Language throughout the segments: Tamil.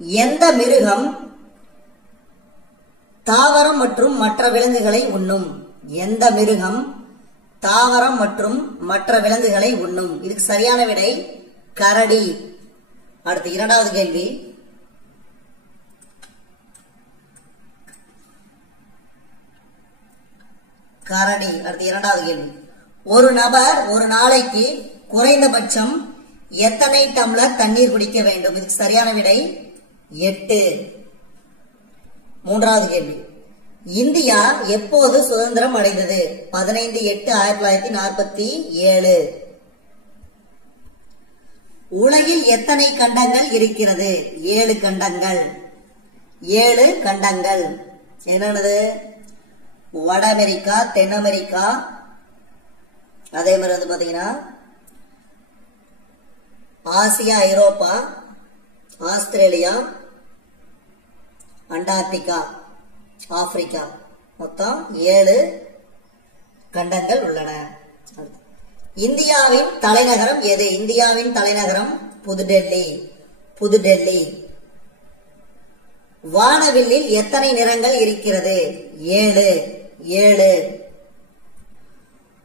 எந்த மிருகம் தாவரம் மற்றும் மற்ற விலங்குகளை உண்ணும்? எந்த மிருகம் தாவரம் மற்றும் மற்ற விலங்குகளை உண்ணும்? இதுக்கு சரியான விடை கரடி. அடுத்து இரண்டாவது கேள்வி. கரடி. அடுத்து இரண்டாவது கேள்வி. ஒரு நபர் ஒரு நாளைக்கு குறைந்தபட்சம் எத்தனை டம்ளர் தண்ணீர் குடிக்க வேண்டும்? இதுக்கு சரியான விடை 8. மூன்றாவது கேள்வி. இந்தியா எப்போது சுதந்திரம் அடைந்தது? 15/8/1947. உலகில் எத்தனை கண்டங்கள் இருக்கிறது? 7 கண்டங்கள். 7 கண்டங்கள். என்னது? வட அமெரிக்கா, தென் அமெரிக்கா, அதே மாதிரி வந்து பாத்தீங்கன்னா ஆசியா, ஐரோப்பா, ஆஸ்திரேலியா, அண்டார்டிகா, ஆப்பிரிக்கா. மொத்தம் 7 கண்டங்கள் உள்ளன. இந்தியாவின் தலைநகரம் எது? இந்தியாவின் தலைநகரம் புதுடெல்லி. புதுடெல்லி. வானவில்லில் எத்தனை நிறங்கள் இருக்கிறது? 7. 7.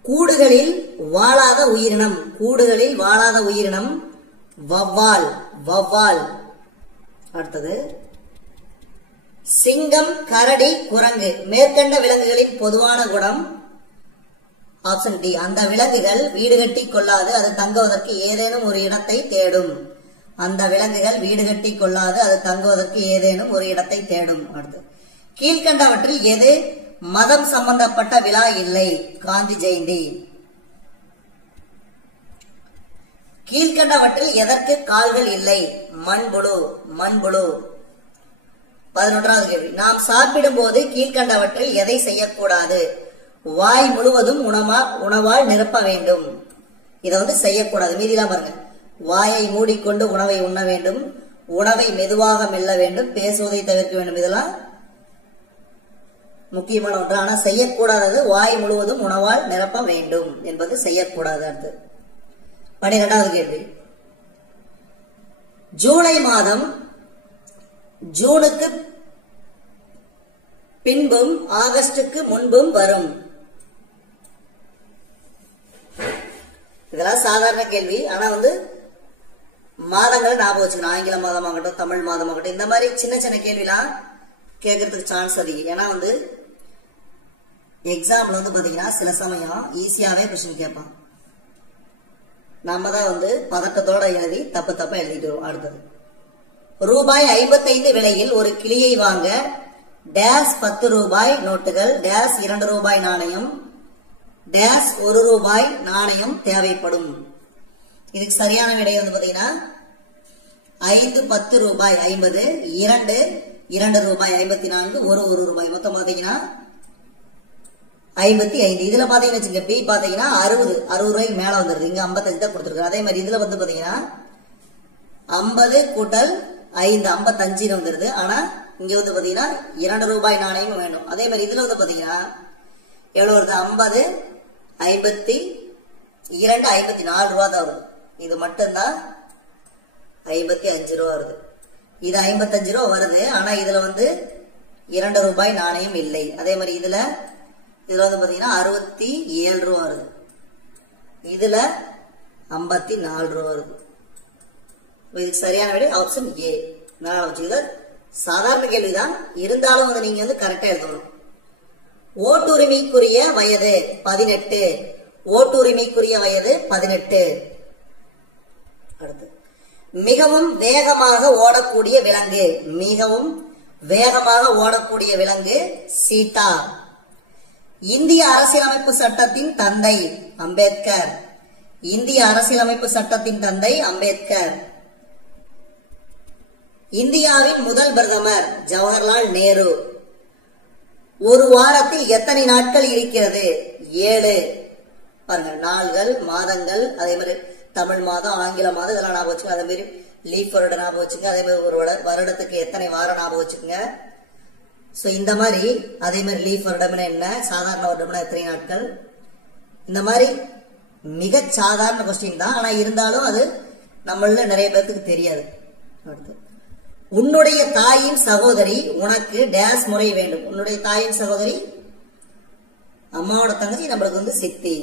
கூடுகளில் வாழாத உயிரினம். கூடுகளில் வாழாத உயிரினம் வவ்வால். வவ்வால். அடுத்தது சிங்கம், கரடி, குரங்கு. மேற்கண்ட விலங்குகளின் பொதுவான குணம் ஆப்ஷன் டி. அந்த விலங்குகள் வீடு கட்டி கொள்ளாது, அது தங்குவதற்கு ஏதேனும் ஒரு இடத்தை தேடும். அந்த விலங்குகள் வீடு கட்டி கொள்ளாது, அது தங்குவதற்கு ஏதேனும் ஒரு இடத்தை தேடும். அடுத்து கீழ்கண்டவற்றில் எது மதம் சம்பந்தப்பட்ட விழா இல்லை? காந்தி ஜெயந்தி. கீழ்கண்டவற்றில் எதற்கு கால்கள் இல்லை? மண்புழு. மண்புழு. 11வது கேள்வி. நாம் சாப்பிடும் போது கீழ்கண்டவற்றில் எதை செய்யக்கூடாது? வாய் முழுவதும் உணவால் நிரப்ப வேண்டும். இதை வந்து செய்யக்கூடாது. மீதிலாம் பாருங்க. வாயை மூடிக்கொண்டு உணவை உண்ண வேண்டும், உணவை மெதுவாக மெல்ல வேண்டும், பேசுவதை தவிர்க்க வேண்டும். இதெல்லாம் முக்கியமான ஒன்று. ஆனா செய்யக்கூடாதது வாய் முழுவதும் உணவால் நிரப்ப வேண்டும் என்பது செய்யக்கூடாது. அடுத்து 12வது கேள்வி. ஜூலை மாதம் ஜூனுக்கு பின்பும் ஆகஸ்டுக்கு முன்பும் வரும். இதெல்லாம் சாதாரண கேள்வி. ஆனா வந்து மாதங்கள் ஞாபகம் வச்சுக்கணும். ஆங்கில மாதமாகட்டும், தமிழ் மாதமாகட்டும், இந்த மாதிரி சின்ன சின்ன கேள்விலாம் கேட்கறதுக்கு சான்ஸ் அதிகம். ஏன்னா வந்து எக்ஸாம்ல வந்து பாத்தீங்கன்னா சில சமயம் ஈஸியாவே கொஸ்டின் கேட்பான். நம்ம தான் வந்து பதட்டத்தோட எழுதி தப்பு தப்பா எழுதிட்டு வரும். அடுத்தது ரூபாய் 55 விலையில் ஒரு கிளியை வாங்க டேஸ் 10 ரூபாய் நோட்டுகள், டேஸ் 2 ரூபாய் நாணயம், டேஸ் 1 ரூபாய் நாணயம் தேவைப்படும். இதுக்கு சரியான விடை வந்து பாத்தீங்கன்னா 5 10 ரூபாய் 50, 2 ரூபாய் 54, 1 ரூபாய். மொத்தம் பாத்தீங்கன்னா 55. இதுல பாத்தீங்கன்னா வச்சுங்க பி பாத்தீங்கன்னா 60 ரூபாய்க்கு மேல வந்துருது. இங்க 55 தான் கொடுத்துருக்கு. அதே மாதிரி இதுல வந்து பாத்தீங்கன்னா 50 கூட்டல் 5 55 வந்துருது. ஆனா இங்க வந்து பாத்தீங்கன்னா 2 ரூபாய் நாணயம் வேணும். அதே மாதிரி இதுல வந்து பாத்தீங்கன்னா எவ்வளவு வருது? 50 52 54 ரூபா தான் வருது. இது மட்டும்தான் 55 ரூபா வருது. இது 55 ரூபா வருது. ஆனா இதுல வந்து 2 ரூபாய் நாணயம் இல்லை. அதே மாதிரி இதுல வந்து பாத்தீங்கன்னா 67 ரூபா வருது. இதுல 54 ரூபா வருது. இதுக்கு சரியான விடை ஆப்ஷன் ஏ. சாதாரண கேள்விதான், இருந்தாலும் வந்து நீங்க வந்து கரெக்டா எழுதணும். ஓட்டுரிமைக்குரிய வயது 18. ஓட்டுரிமைக்குரிய வயது 18. அடுத்து மிகவும் வேகமாக ஓடக்கூடிய விலங்கு. மிகவும் வேகமாக ஓடக்கூடிய விலங்கு சீட்டா. இந்திய அரசியலமைப்பு சட்டத்தின் தந்தை அம்பேத்கர். இந்திய அரசியலமைப்பு சட்டத்தின் தந்தை அம்பேத்கர். இந்தியாவின் முதல் பிரதமர் ஜவஹர்லால் நேரு. ஒரு வாரத்தில் எத்தனை நாட்கள் இருக்கிறது? 7. பாருங்க, நாள்கள், மாதங்கள், அதே மாதிரி தமிழ் மாதம், ஆங்கில மாதம், இதெல்லாம் ஞாபகம் வச்சுங்க. அதே மாதிரி லீஃப் வருடம் ஞாபகம் வச்சுங்க. அதே மாதிரி ஒரு வருடத்துக்கு எத்தனை வாரம் ஞாபகம் வச்சுக்கோங்க. சோ இந்த மாதிரி அதே மாதிரி லீஃப் வருடம்னா என்ன, சாதாரண வருடம்னா எத்தனை நாட்கள், இந்த மாதிரி மிக சாதாரண கொஸ்டின் தான். ஆனா இருந்தாலும் அது நம்மள நிறைய பேருக்கு தெரியாது. அடுத்து உன்னுடைய தாயின் சகோதரி உனக்கு டேஸ் முறை வேண்டும். உன்னுடைய தாயின் சகோதரி அம்மாவோட தங்கச்சி, நம்மளுக்கு வந்து சித்தி.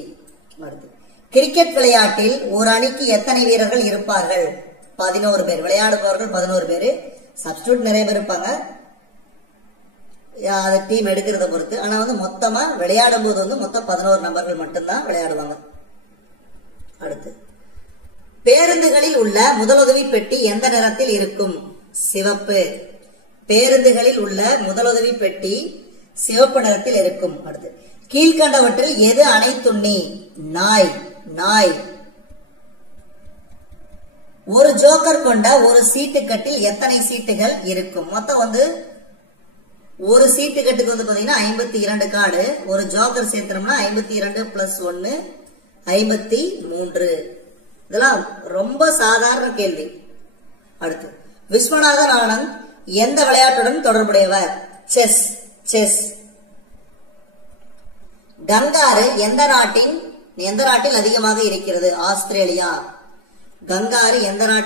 அடுத்து கிரிக்கெட் விளையாட்டில் ஒரு அணிக்கு எத்தனை வீரர்கள் இருப்பார்கள்? 11 பேர். விளையாடுபவர்கள் 11 பேர். சப்ஸ்டிடியூட் நிறைய பேர் இருப்பாங்க, அது டீம் எடுக்கிறத பொறுத்து. ஆனா வந்து மொத்தமா விளையாடும் போது வந்து மொத்தம் 11 நபர்கள் மட்டும்தான் விளையாடுவாங்க. அடுத்து பேருந்துகளில் உள்ள முதலுதவி பெட்டி எந்த நிறத்தில் இருக்கும்? சிவப்பு. பேருந்துகளில் உள்ள முதலுதவி பெட்டி சிவப்பு நிறத்தில் இருக்கும். அடுத்து கீழ்கண்டவற்றில் எது அனைத்துண்ணி? நாய். நாய். ஒரு ஜோக்கர் கொண்ட ஒரு சீட்டுக்கட்டில் எத்தனை சீட்டுகள் இருக்கும்? மொத்தம் வந்து ஒரு சீட்டுக்கட்டுக்கு வந்து பாத்தீங்கன்னா 52 கார்டு. ஒரு ஜோக்கர் சேர்த்தோம்னா 52 பிளஸ் 1 53. இதெல்லாம் ரொம்ப சாதாரண கேள்வி. அடுத்து விஸ்வநாதன் ஆனந்த் எந்த விளையாட்டுடன் தொடர்புடையவர்? செஸ். செஸ். கங்காரு எந்த நாட்டில் அதிகமாக இருக்கிறது? ஆஸ்திரேலியா. கங்காரு எந்த நாட்டில்